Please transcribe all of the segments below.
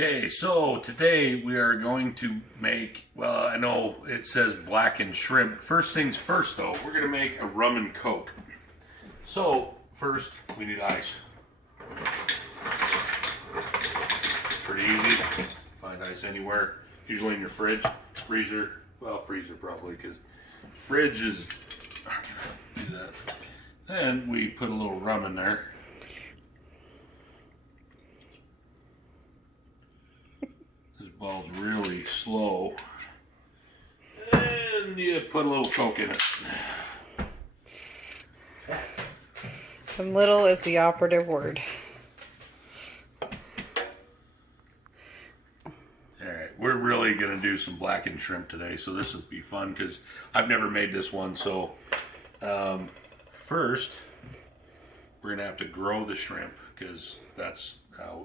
Okay, so today we are going to make, well, I know it says blackened shrimp. First things first though, we're going to make a rum and coke. So first we need ice. Pretty easy. Find ice anywhere, usually in your fridge, freezer. Well, freezer probably, because fridge is, do that. Then we put a little rum in there. Ball's really slow, and you put a little coke in it. And little is the operative word. Alright, we're really going to do some blackened shrimp today, so this will be fun because I've never made this one. So first we're going to have to grow the shrimp, because that's how,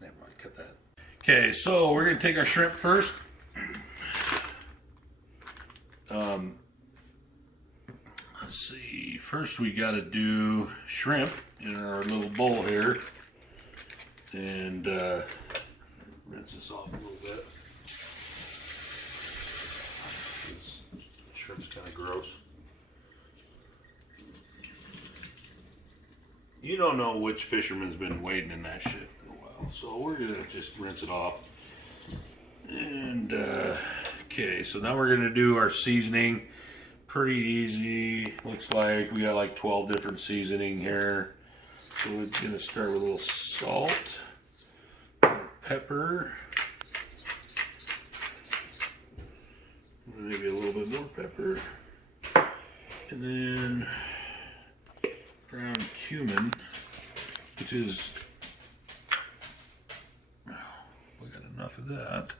never mind, cut that. Okay, so we're going to take our shrimp first. Let's see. First we got to do shrimp in our little bowl here. And rinse this off a little bit. This shrimp's kind of gross. You don't know which fisherman's been wading in that shit. So we're going to just rinse it off. And, okay, so now we're going to do our seasoning. Pretty easy. Looks like we got like 12 different seasoning here. So we're going to start with a little salt, pepper, maybe a little bit more pepper, and then ground cumin, which is, we got enough of that.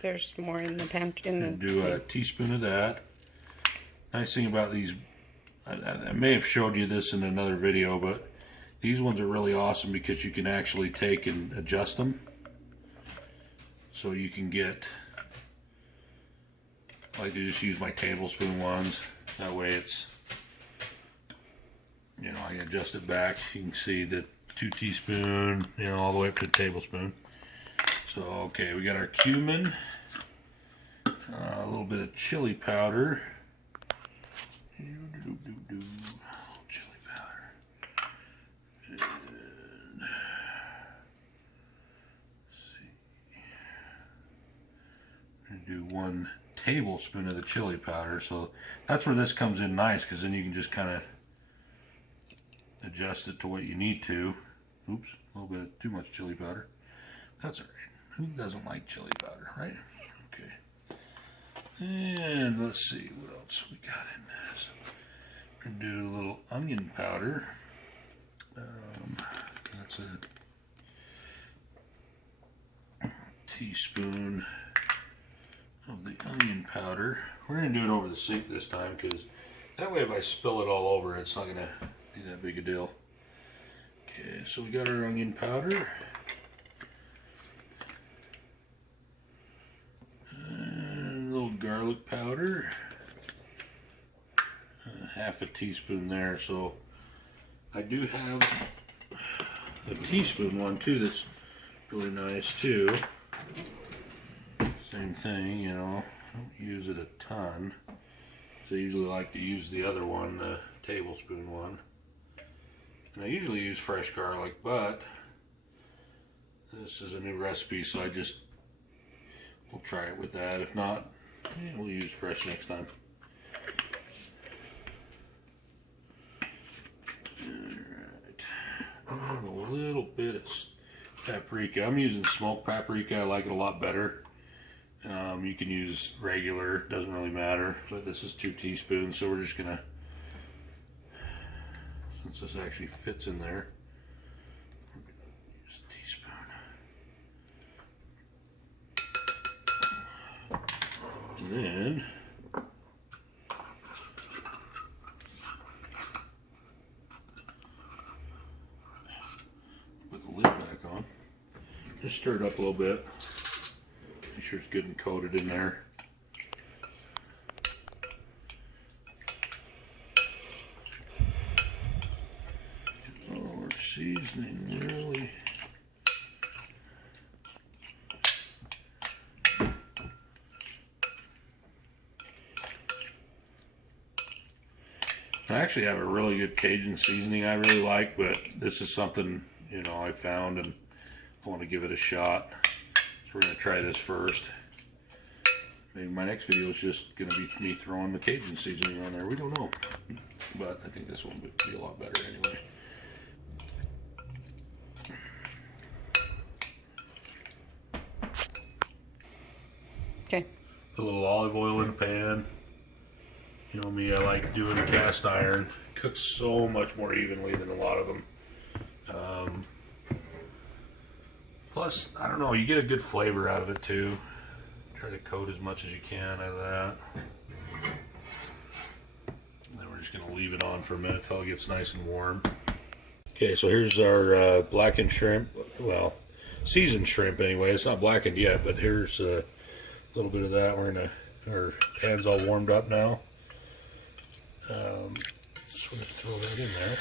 There's more in the pantry. Do a teaspoon of that. Nice thing about these, I may have showed you this in another video, but these ones are really awesome because you can actually take and adjust them. So you can get, I like to just use my tablespoon ones. That way it's, you know, I can adjust it back. You can see that 2 teaspoons, you know, all the way up to a tablespoon. So, okay, we got our cumin, a little bit of chili powder, chili powder, and let's see, I'm going to do 1 tablespoon of the chili powder. So that's where this comes in nice, because then you can just kind of adjust it to what you need to. Oops, a little bit of too much chili powder. That's all right. Who doesn't like chili powder, right? Okay. And let's see what else we got in this. We're going to do a little onion powder. That's a teaspoon of the onion powder. We're going to do it over the sink this time, because that way if I spill it all over, it's not going to be that big a deal. Okay, so we got our onion powder. Garlic powder, half a teaspoon there. So I do have a teaspoon one too that's really nice too. Same thing, you know, I don't use it a ton, so I usually like to use the other one, the tablespoon one. And I usually use fresh garlic, but this is a new recipe, so we'll try it with that. If not, we'll use fresh next time. Alright. A little bit of paprika. I'm using smoked paprika. I like it a lot better. You can use regular, doesn't really matter. But this is 2 teaspoons, so we're just gonna, since this actually fits in there, use a teaspoon. And then put the lid back on. Just stir it up a little bit. Make sure it's good and coated in there. Oh, our seasoning really I actually have a really good Cajun seasoning I really like, but this is something, you know, I found and I want to give it a shot. So we're going to try this first. Maybe my next video is just going to be me throwing the Cajun seasoning on there. We don't know. But I think this one would be a lot better anyway. Okay. Put a little olive oil in the pan. You know me, I like doing cast iron. Cooks so much more evenly than a lot of them. Plus, I don't know, you get a good flavor out of it too. Try to coat as much as you can out of that. And then we're just going to leave it on for a minute till it gets nice and warm. Okay, so here's our blackened shrimp. Well, seasoned shrimp anyway. It's not blackened yet, but here's a little bit of that. Our pan's all warmed up now. Just want to throw that in there.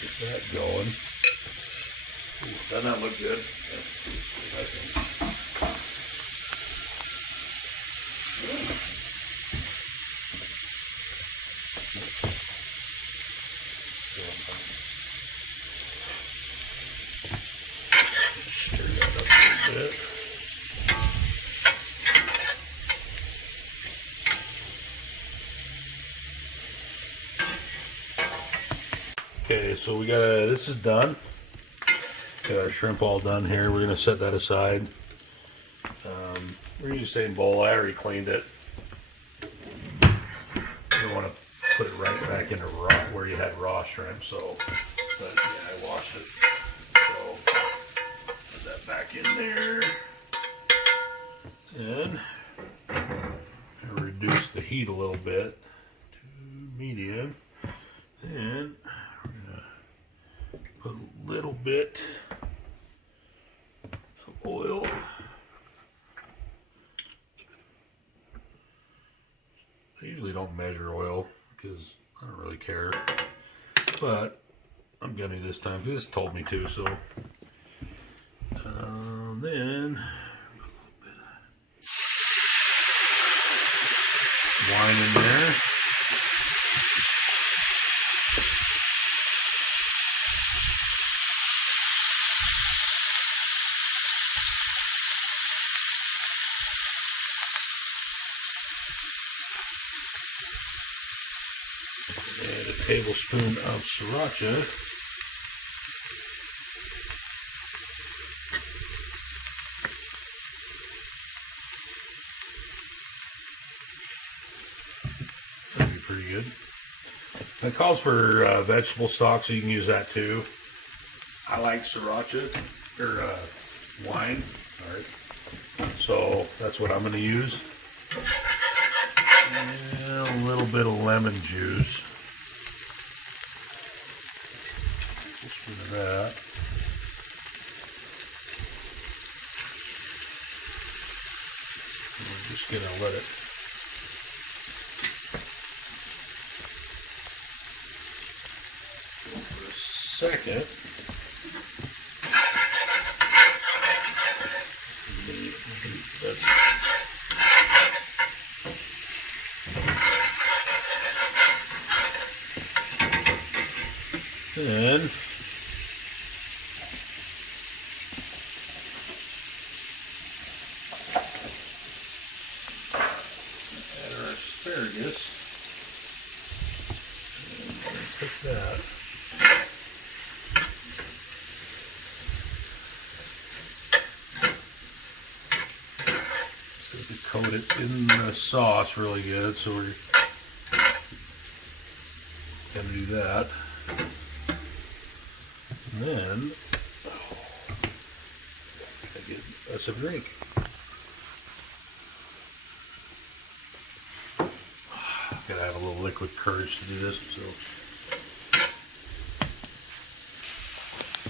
Get that going. Ooh, doesn't that look good? I think. Stir that up a little bit. Okay, so we got this is done. Got our shrimp all done here. We're gonna set that aside. We're using the same bowl. I already cleaned it. You don't want to put it right back into raw where you had raw shrimp. So, but yeah, I washed it. So put that back in there, and reduce the heat a little bit to medium, and put a little bit of oil. I usually don't measure oil because I don't really care, but I'm gonna this time because this told me to. So then put a little bit of wine in there. And a tablespoon of Sriracha. That'd be pretty good. It calls for vegetable stock, so you can use that too. I like Sriracha, or wine. All right. So that's what I'm going to use. And a little bit of lemon juice. Just of that. And we're just going to let it go for a second. Then add our asparagus and cook that. So we coat it in the sauce really good, so we're going to do that. And then, I get us a drink. Gotta have a little liquid courage to do this. So,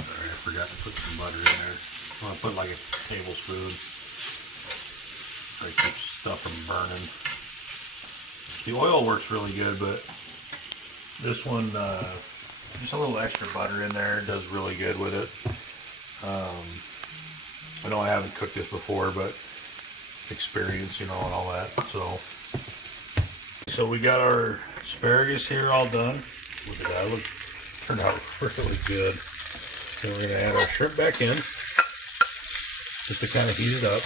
sorry, I forgot to put some butter in there. I want to put like a tablespoon. So I keep stuff from burning. The oil works really good, but this one. Just a little extra butter in there does really good with it. I know I haven't cooked this before, but experience, you know, and all that. So we got our asparagus here all done. Look at that, turned out really good. And we're gonna add our shrimp back in, just to kind of heat it up.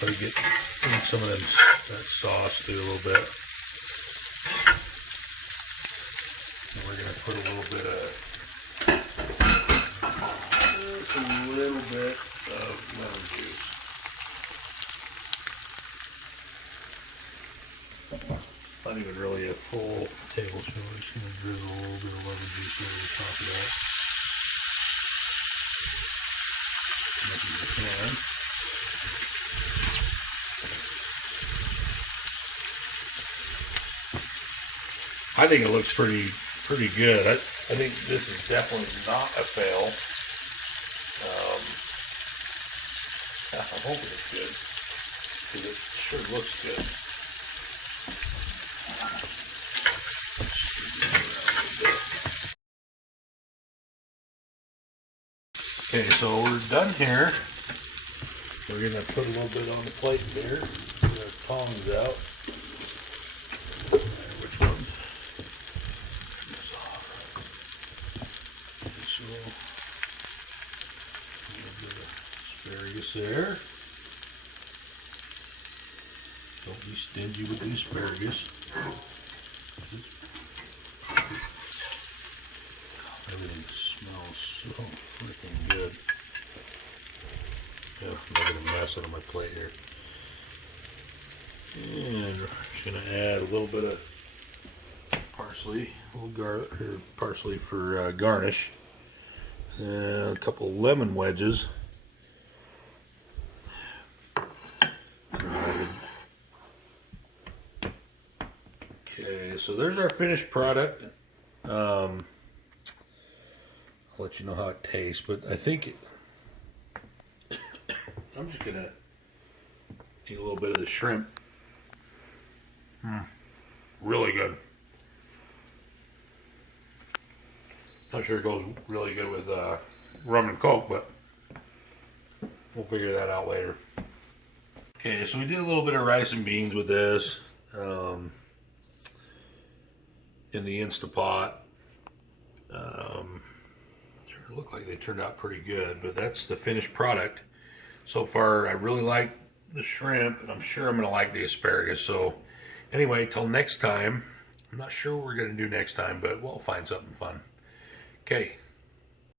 Try to get some of that sauce through a little bit. And we're gonna put a little bit of lemon juice. Not even really a full tablespoon. We're just gonna drizzle a little bit of lemon juice over the top of that. As much as you can. I think it looks pretty good. I think this is definitely not a fail. I'm hoping it's good, because it sure looks good. Okay, so we're done here. We're going to put a little bit on the plate there. Get our tongs out. Which one? Turn this off. So, a little bit of asparagus there. Don't be stingy with the asparagus. Everything smells so freaking good. Yeah, I'm making a mess out of my plate here. And we're just going to add a little bit of parsley, a little parsley for garnish, and a couple of lemon wedges. Okay, so there's our finished product. I'll let you know how it tastes, but I think I'm just gonna eat a little bit of the shrimp. Really good. Not sure it goes really good with rum and Coke, but we'll figure that out later. Okay, so we did a little bit of rice and beans with this in the Instapot. It looked like they turned out pretty good, but that's the finished product. So far, I really like the shrimp, and I'm sure I'm going to like the asparagus. So anyway, till next time, I'm not sure what we're going to do next time, but we'll find something fun. Okay,